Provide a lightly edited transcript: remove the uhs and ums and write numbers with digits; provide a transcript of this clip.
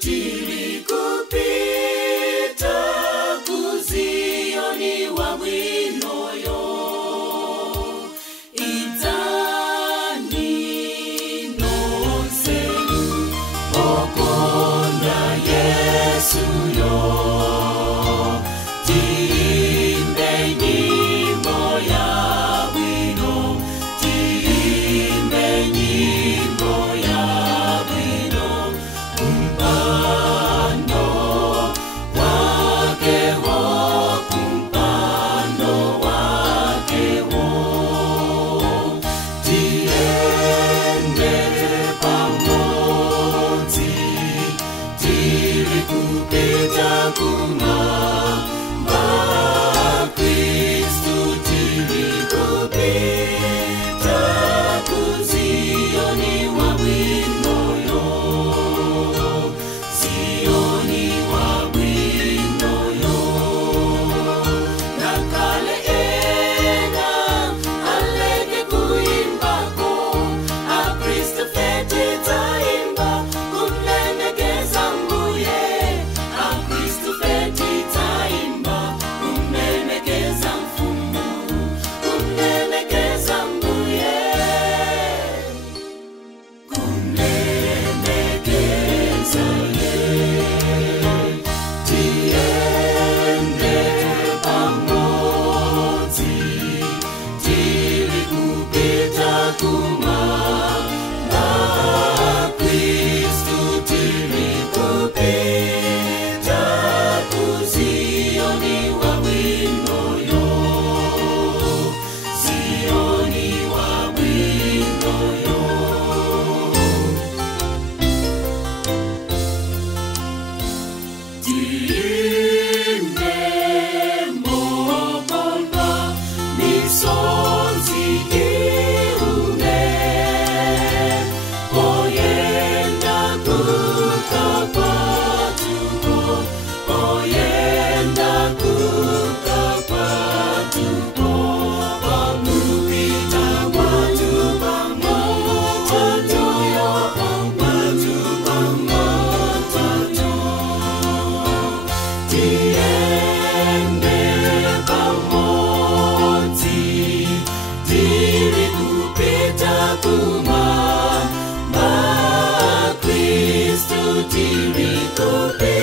tiri kupita kuzioni wa winoyo itani nonsenu okonda Yesu yo timbe nyimbo ya wino timbe nyimbo ya wino kumpando wake wo kumpando wake wo tiende pamozi tiri kupita kuma Kristu tiri kupita kuzioni wa winoyo Zioni wa winoyo nakale ena alege kuimbako a Kristu feti taimba kumlemekeza mbuye a Kristu feti taimba kumlemekeza mfumu kumlemekeza mbuye kumlemekeza ye tiende pamozi tiri kupita kuma na Kristu tiri kupita kuzioni wa winoyo Zioni wa winoyo Timbe mokonda misonzi iume oyenda kukapatuko oyenda kukapatuko pamupita watu pamoja watu pamoja tiende pamozi tiri kupita kuma Kristu tiri kupita